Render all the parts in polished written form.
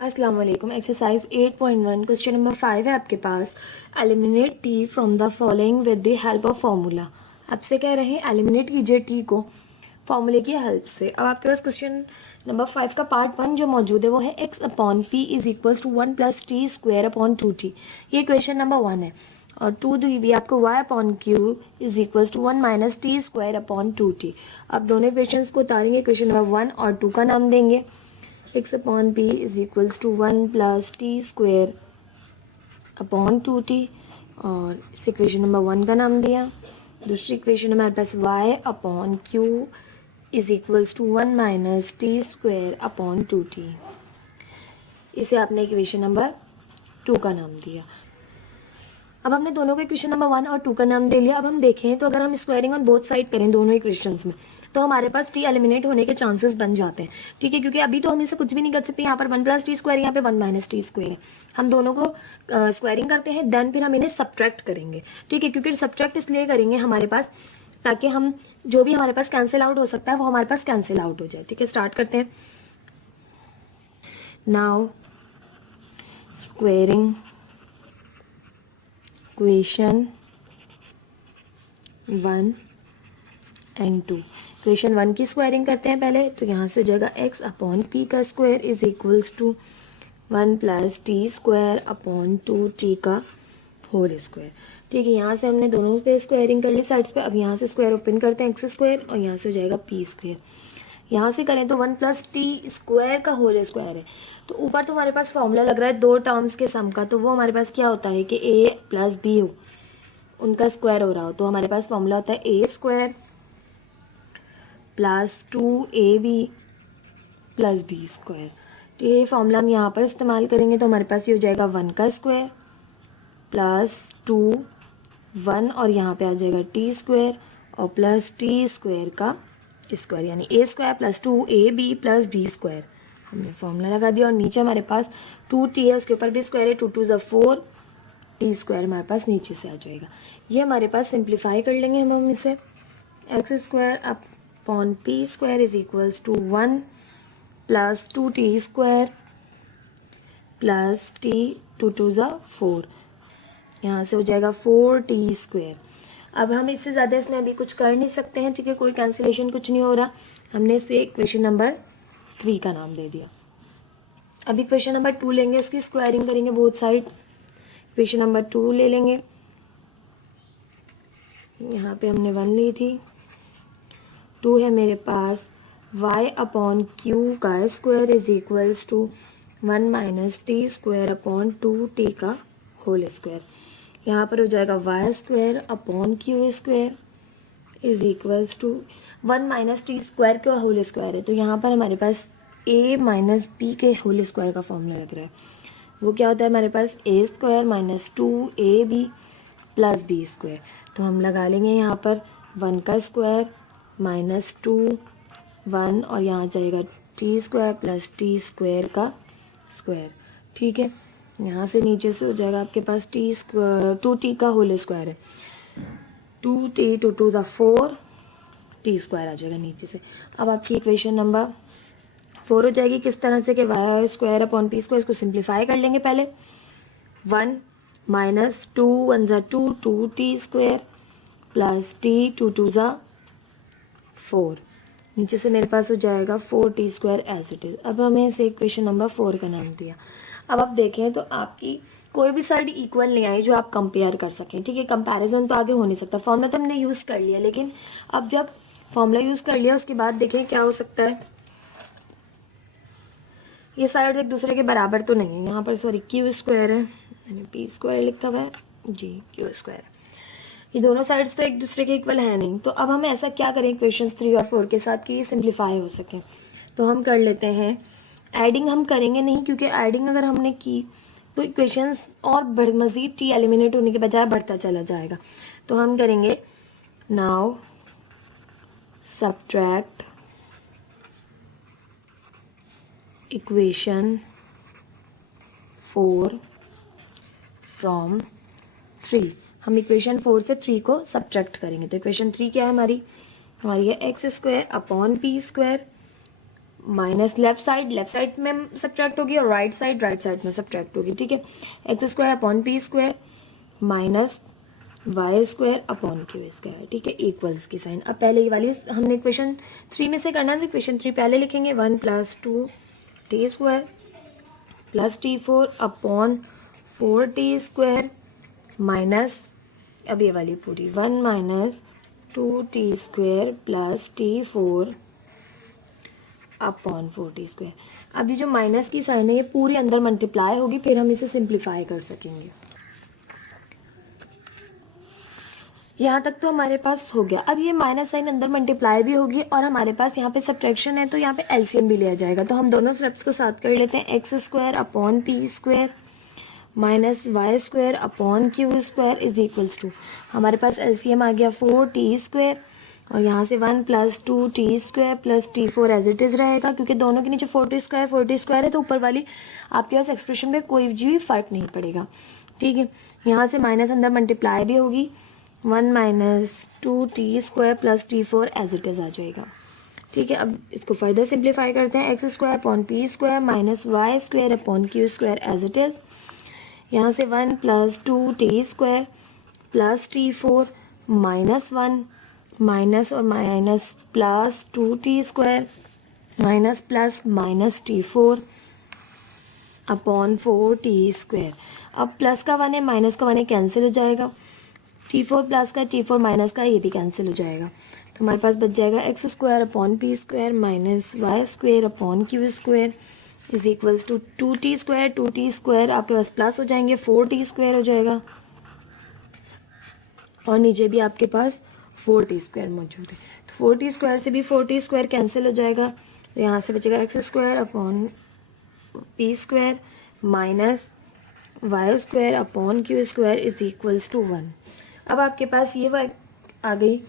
अस्सलाम वालेकुम। Exercise 8.1 question number 5 है आपके पास। Eliminate t from the following with the help of formula. आपसे कह रहे हैं एलिमिनेट कीजिए टी को फॉर्मूले की हेल्प से। अब आपके पास क्वेश्चन नंबर 5 का पार्ट 1 जो मौजूद है वो है x upon p is equals to 1 plus T square upon 2t। ये क्वेश्चन नंबर 1 है। और 2 दी हुई आपको y upon q is equals to 1 minus T square upon 2t। अब दोनों क्वेश्चन को उतारेंगे, क्वेश्चन नंबर 1 और 2 का नाम देंगे। x upon p is equals to 1 plus t square upon 2t और इस इक्वेशन नंबर 1 का नाम दिया। दूसरी इक्वेशन हमारे पास y upon q is equals to 1 minus t square upon 2t। इसे आपने इक्वेशन नंबर 2 का नाम दिया। अब हमने दोनों को इक्वेशन नंबर 1 और 2 का नाम दे लिया। अब हम देखें तो अगर हम स्क्वायरिंग ऑन बोथ साइड करें दोनों इक्वेशंस में तो हमारे पास टी एलिमिनेट होने के चांसेस बन जाते हैं। ठीक है, क्योंकि अभी तो हम इसे कुछ भी नहीं कर सकते। यहाँ पर 1 प्लस टी स्क्वायर, यहाँ पे 1 माइनस टी स्क्वायर है। हम दोनों को स्क्वायरिंग करते हैं, देन फिर हम इन्हें सब्ट्रैक्ट करेंगे। ठीक है, क्योंकि सब्ट्रैक्ट इसलिए करेंगे हमारे पास ताकि हम जो भी हमारे पास कैंसिल आउट हो सकता है वो हमारे पास कैंसिल आउट हो जाए। ठीक है, स्टार्ट करते हैं। Now squaring equation 1 and 2। Equation 1 की स्क्वायरिंग करते हैं पहले, तो यहाँ से हो जाएगा x अपॉन पी का square is equals to 1 plus T square upon 2t का होल स्क्वायर। ठीक है, यहाँ से हमने दोनों पे स्क्वायरिंग कर ली साइड्स पे। अब यहाँ से स्क्वायर ओपन करते हैं x स्क्वायर और यहाँ से हो जाएगा p स्क्वायर। यहाँ से करें तो 1 प्लस टी स्क्वायर का होल स्क्वायर है। तो ऊपर तो हमारे पास फॉर्मूला लग रहा है दो टर्म्स के सम का, तो वो हमारे पास क्या होता है कि a प्लस बी हो, उनका स्क्वायर हो रहा हो। तो हमारे पास फॉर्मूला होता है a square plus 2ab plus b square. तो ये फॉर्मूला हम यहाँ पर इस्तेमाल करेंगे तो हमारे पास ये हो जाएगा 1 का स्क्वायर प्लस 2 1 और यहाँ पे आ जाएगा टी स्क्वायर और प्लस टी स्क्वायर का स्क्वायर, यानी a square plus 2ab plus b square. हमने फॉर्मूला लगा दिया और नीचे हमारे पास 2t है, उसके ऊपर भी स्क्वायर है, 2 2 ज़ा 4, टी स्क्वायर हमारे पास नीचे से आ जाएगा। ये हमारे पास सिंप्लीफाई कर लेंगे हम इसे। X square upon p square is equals to 1 plus 2t square plus t 2 2 ज़ा 4, यहाँ से हो जाएगा 4t स्क्वायर। अब हम इससे ज़्यादा इसमें अभी कुछ कर नहीं सकते हैं। ठीक है, कोई कैंसिलेशन कुछ नहीं हो रहा। हमने इसे इक्वेशन नंबर 3 का नाम दे दिया। अब इक्वेशन नंबर 2 लेंगे, उसकी स्क्वायरिंग करेंगे बोथ साइड्स। इक्वेशन नंबर 2 ले लेंगे, यहाँ पे हमने 1 ली थी। 2 है मेरे पास y अपॉन क्यू का square is equals to 1 minus T square upon 2t का होल स्क्वायर। यहाँ पर हो जाएगा y square upon q square is equals to 1 minus T square का होल स्क्वायर है। तो यहाँ पर हमारे पास a माइनस बी के होल स्क्वायर का फॉर्मूला लग रहा है। वो क्या होता है हमारे पास a square minus 2ab plus b square. तो हम लगा लेंगे यहाँ पर 1 का स्क्वायर माइनस 2 1 और यहाँ जाएगा t square plus T square का स्क्वायर। ठीक है, यहाँ से नीचे से हो जाएगा आपके पास टी स्क्वायर 2t का होल स्क्वायर है, 2t 2 2 ज़ा 4, टी स्क्वायर आ जाएगा नीचे से। अब आपकी इक्वेशन नंबर 4 हो जाएगी किस तरह से कि y square upon p square, इसको सिंप्लीफाई कर लेंगे पहले। 1 माइनस 2 1 ज़ा 2 2t स्क्वायर प्लस टी 2 2 ज़ा 4, नीचे से मेरे पास हो जाएगा 4t square as it is. अब हमें इसे इक्वेशन नंबर 4 का नाम दिया। अब आप देखें तो आपकी कोई भी साइड इक्वल नहीं आई जो आप कंपेयर कर सकें। ठीक है, कंपैरिजन तो आगे हो नहीं सकता। फॉर्मूला तो हमने यूज़ कर लिया, लेकिन अब जब फॉर्मूला यूज़ कर लिया उसके बाद देखें क्या हो सकता है। ये साइड एक दूसरे के बराबर तो नहीं है। यहाँ पर सॉरी क्यू स्क्वायर है, मैंने पी स्क्वायर लिखा हुआ है जी, क्यू स्क्वायर। ये दोनों साइड्स तो एक दूसरे के इक्वल है नहीं। तो अब हम ऐसा क्या करें इक्वेशन 3 और 4 के साथ कि ये सिंप्लीफाई हो सके। तो हम कर लेते हैं एडिंग। हम करेंगे नहीं, क्योंकि एडिंग अगर हमने की तो इक्वेशंस और मज़ीद टी एलिमिनेट होने के बजाय बढ़ता चला जाएगा। तो हम करेंगे नाउ सब्ट्रैक्ट इक्वेशन 4 फ्रॉम 3। हम इक्वेशन 4 से 3 को सब्ट्रैक्ट करेंगे। तो इक्वेशन 3 क्या है हमारी है x square upon p square minus left side में सब्ट्रैक्ट होगी और राइट साइड में सब्ट्रैक्ट होगी, ठीक है। X square upon p square minus y square upon q square, ठीक है, इक्वल्स की साइन। अब पहले वाली हमने इक्वेशन 3 में से करना है, तो इक्वेशन 3 पहले लिखेंगे, 1 + 2 T square plus T4 upon 4t square minus, अब ये वाली पूरी 1 - 2t square plus T4 upon 4t square. अब ये जो माइनस की साइन है ये पूरी अंदर मल्टीप्लाई होगी, फिर हम इसे सिंप्लीफाई कर सकेंगे। यहाँ तक तो हमारे पास हो गया। अब ये माइनस साइन अंदर मल्टीप्लाई भी होगी और हमारे पास यहाँ पे सब्ट्रैक्शन है, तो यहाँ पे एलसीएम भी लिया जाएगा। तो हम दोनों स्टेप्स को साथ कर लेते हैं। X square upon p square minus y square upon q square is equals to, हमारे पास एलसीएम आ गया 4t स्क्वायर और यहाँ से 1 + 2t square plus T4 as it is रहेगा, क्योंकि दोनों के नीचे 4t स्क्वायर है, तो ऊपर वाली आपके पास एक्सप्रेशन में कोई भी फर्क नहीं पड़ेगा, ठीक है। यहाँ से माइनस अंदर मल्टीप्लाई भी होगी, 1 - 2t square plus T4 as it is आ जाएगा, ठीक है। अब इसको फर्दर सिंप्लीफाई करते हैं। X square upon p square minus y square upon q square as it is, यहाँ से 1 + 2t square plus T4 -1 minus और minus plus 2t square minus plus minus T4 upon 4t square. अब plus का 1 है minus का 1 है, cancel हो जाएगा। T4 प्लस का T4 माइनस का ये भी कैंसिल हो जाएगा, तो हमारे पास बच जाएगा x square upon p square minus y square upon q square is equals to 2t square आपके पास प्लस हो जाएंगे, 4t स्क्वायर हो जाएगा और नीचे भी आपके पास 4t स्क्वायर मौजूद है। तो 4t स्क्वायर से भी 4t स्क्वायर कैंसिल हो जाएगा, तो यहाँ से बचेगा x square upon p square minus y square upon q square is equals to 1। अब आपके पास ये आ गई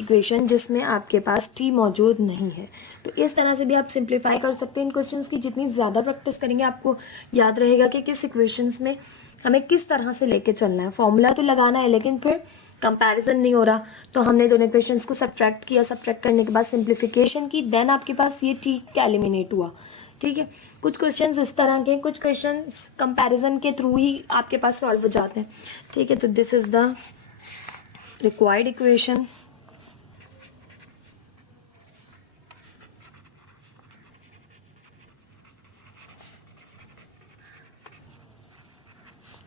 इक्वेशन जिसमें आपके पास t मौजूद नहीं है। तो इस तरह से भी आप सिंप्लीफाई कर सकते हैं इन क्वेश्चंस की। जितनी ज़्यादा प्रैक्टिस करेंगे आपको याद रहेगा कि किस इक्वेशंस में हमें किस तरह से लेके चलना है। फॉर्मूला तो लगाना है लेकिन फिर कंपैरिजन नहीं हो रहा, तो हमने दोनों इक्वेशंस को सब्ट्रैक्ट किया, सब्ट्रैक्ट करने के बाद सिंप्लीफिकेशन की, देन आपके पास ये t का एलिमिनेट हुआ, ठीक है। कुछ क्वेश्चंस इस तरह के, कुछ क्वेश्चंस कंपैरिजन के थ्रू ही आपके पास सॉल्व हो जाते हैं, ठीक है। तो this is the required equation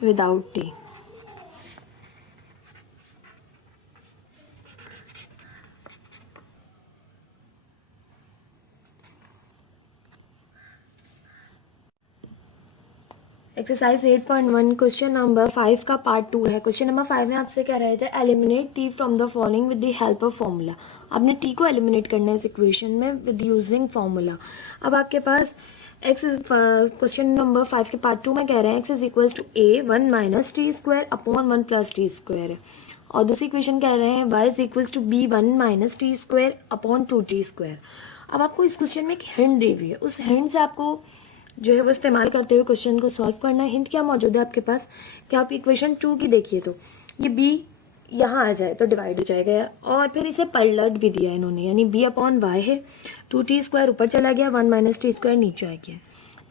without t. Exercise 8.1 question number 5 का पार्ट 2 है। क्वेश्चन नंबर 5 में आपसे कह रहे थे eliminate t from the following with the help of formula. आपने टी को एलिमिनेट करना है इस इक्वेशन में विद यूजिंग फॉर्मूला। अब आपके पास एक्स क्वेश्चन नंबर 5 के पार्ट 2 में कह रहे हैं x is equal to a 1 - t square upon 1 + t square है, और दूसरी इक्वेशन कह रहे हैं y is equal to b 1 - t square upon 2t square. अब आपको इस क्वेश्चन में एक हिंट दी हुई है, उस हिंट से आपको जो है वो इस्तेमाल करते हुए क्वेश्चन को सॉल्व करना है। हिंट क्या मौजूद है आपके पास कि आप इक्वेशन 2 की देखिए, तो ये b यहाँ आ जाए तो डिवाइड हो जाएगा, और फिर इसे पलट भी दिया इन्होंने, यानी b अपॉन वाई है, 2t स्क्वायर ऊपर चला गया, 1 - t स्क्वायर नीचे आ गया,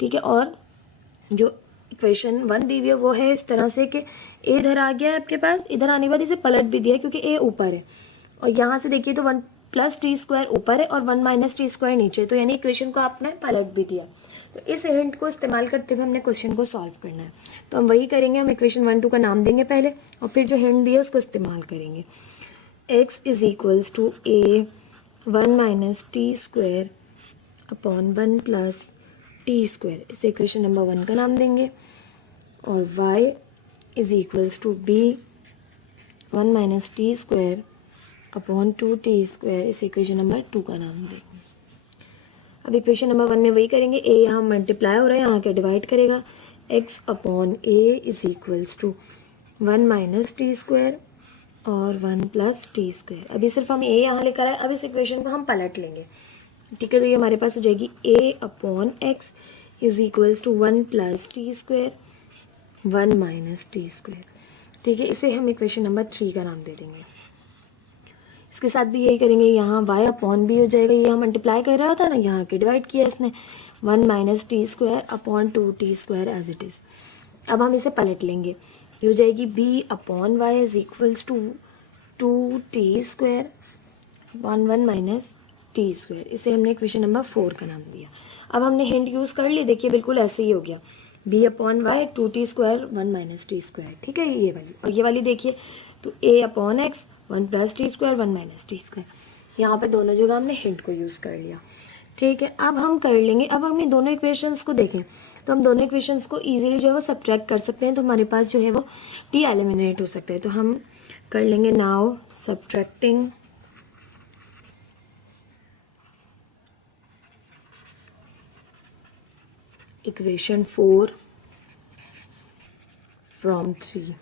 ठीक है। और जो इक्वेशन 1 दी हुई है वो है इस तरह से कि a इधर आ गया है आपके पास, इधर आने के बाद इसे पलट भी दिया क्योंकि a ऊपर है, और यहाँ से देखिए तो 1 + t स्क्वायर ऊपर है और 1 - t स्क्वायर नीचे, तो यानी इक्वेशन को आपने पलट भी दिया। तो इस हिंट को इस्तेमाल करते हुए हमने क्वेश्चन को सॉल्व करना है, तो हम वही करेंगे। हम इक्वेशन 1 2 का नाम देंगे पहले और फिर जो हिंट दिया उसको इस्तेमाल करेंगे। x is equals to a 1 - t square upon 1 + t square, इसे इक्वेशन नंबर 1 का नाम देंगे, और y is equals to b 1 - t square upon 2t square, इसे इक्वेशन नंबर 2 का नाम देंगे। अब इक्वेशन नंबर 1 में वही करेंगे, a यहाँ मल्टीप्लाई हो रहा है, यहाँ क्या डिवाइड करेगा, x upon a is equals to 1 - t square और 1 + t स्क्वायर। अभी सिर्फ हम a यहाँ लेकर आए, अब इस इक्वेशन को हम पलट लेंगे, ठीक है। तो ये हमारे पास हो जाएगी a upon x is equals to 1 + t square 1 - t square, ठीक है। इसे हम इक्वेशन नंबर 3 का नाम दे देंगे। इसके साथ भी यही करेंगे, यहाँ y अपॉन बी हो जाएगा, ये यहाँ मल्टीप्लाई कर रहा था ना, यहाँ के डिवाइड किया इसने, 1 minus T square upon 2t square as it is. अब हम इसे पलट लेंगे, ये हो जाएगी b upon Y is equals to 2t square upon 1 minus T square. इसे हमने क्वेश्चन नंबर 4 का नाम दिया। अब हमने हिंट यूज कर ली, देखिए बिल्कुल ऐसे ही हो गया, b upon Y 2t square 1 minus T square, ठीक है ये वाली। और ये वाली देखिए तो a upon x 1 plus T square 1 minus T square. यहाँ पे दोनों जगह हमने हिंट को यूज कर लिया, ठीक है। अब हम कर लेंगे, अब हम ये दोनों इक्वेशंस को देखें तो हम दोनों इक्वेशंस को इजीली जो है वो सब्ट्रैक्ट कर सकते हैं, तो हमारे पास जो है वो t एलिमिनेट हो सकता है। तो हम कर लेंगे नाउ सब्ट्रैक्टिंग इक्वेशन 4 फ्रॉम 3।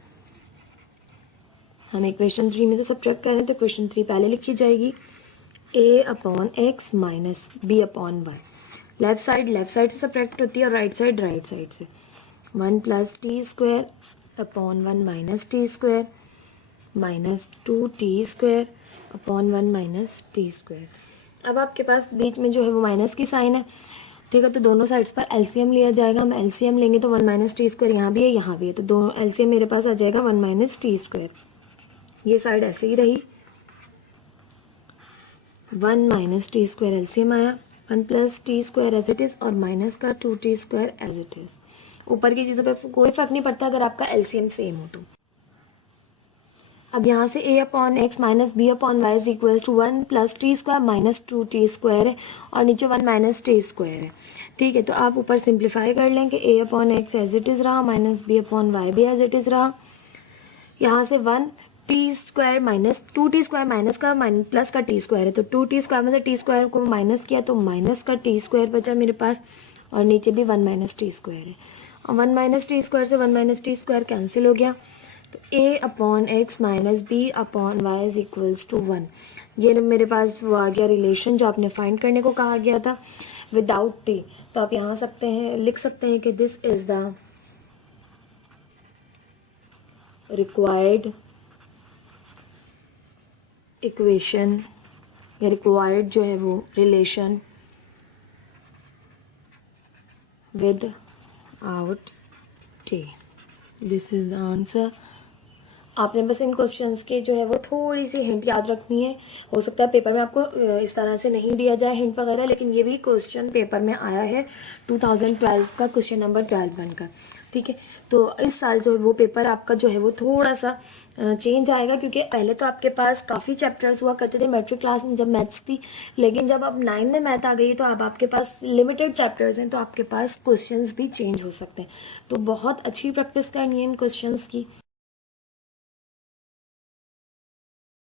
हम इक्वेशन 3 में से सब्ट्रैक्ट करें तो इक्वेशन 3 पहले लिखी जाएगी, a upon X minus b upon Y. Left side से सब्ट्रैक्ट होती है और राइट साइड से। 1 plus T square upon 1 minus T square minus 2t square upon 1 minus T square. अब आपके पास बीच में जो है वो माइनस की साइन है, ठीक है, तो दोनों साइड्स पर एलसीएम लिया जाएगा। हम एलसीएम लेंगे तो 1 माइनस टी स्क्वायर यहाँ भी है यहाँ भी है, तो दोनों एलसीएम मेरे पास आ जाएगा 1 माइनस टी स्क्वायर। ये साइड ऐसे ही रही, 1 माइनस टी स्क्वायर एलसीएम आया, 1 plus T square as it is और माइनस का 2t square as it is. ऊपर की चीजों पे कोई फर्क नहीं पड़ता अगर आपका एलसीएम सेम हो तो। अब यहाँ से a upon X minus B upon Y is equal to 1 plus T square minus 2t square है और नीचे 1 माइनस टी स्क्वायर है, ठीक है। तो आप ऊपर सिंप्लीफाई कर लें कि a upon X as it is रहा माइनस बी अपॉन वाई भी एज इट इज रहा। यहाँ से 1 T square minus 2t square minus का प्लस का टी स्क्वायर है, तो 2t स्क्वायर में से टी स्क्वायर को माइनस किया तो माइनस का टी स्क्वायर बचा मेरे पास और नीचे भी 1 माइनस टी स्क्वायर है। और 1 माइनस टी स्क्वायर से 1 माइनस टी स्क्वायर कैंसिल हो गया, तो a upon X minus B upon Y is equals to 1। ये मेरे पास वो आ गया रिलेशन जो आपने फाइंड करने को कहा गया था विदाउट t। तो आप यहाँ लिख सकते हैं कि this is the required equation या रिक्वायर्ड जो है वो relation with out t। This is the answer. आपने बस इन क्वेश्चंस के जो है वो थोड़ी सी हिंट याद रखनी है। हो सकता है पेपर में आपको इस तरह से नहीं दिया जाए हिंट वगैरह, लेकिन ये भी क्वेश्चन पेपर में आया है 2012 का क्वेश्चन नंबर 12 बनकर, ठीक है। तो इस साल जो है वो पेपर आपका जो है वो थोड़ा सा चेंज आएगा, क्योंकि पहले तो आपके पास काफ़ी चैप्टर्स हुआ करते थे मैट्रिक क्लास में जब मैथ्स थी, लेकिन जब अब 9 में मैथ आ गई तो अब आपके पास लिमिटेड चैप्टर्स हैं, तो आपके पास क्वेश्चंस भी चेंज हो सकते हैं। तो बहुत अच्छी प्रैक्टिस करनी है इन क्वेश्चंस की।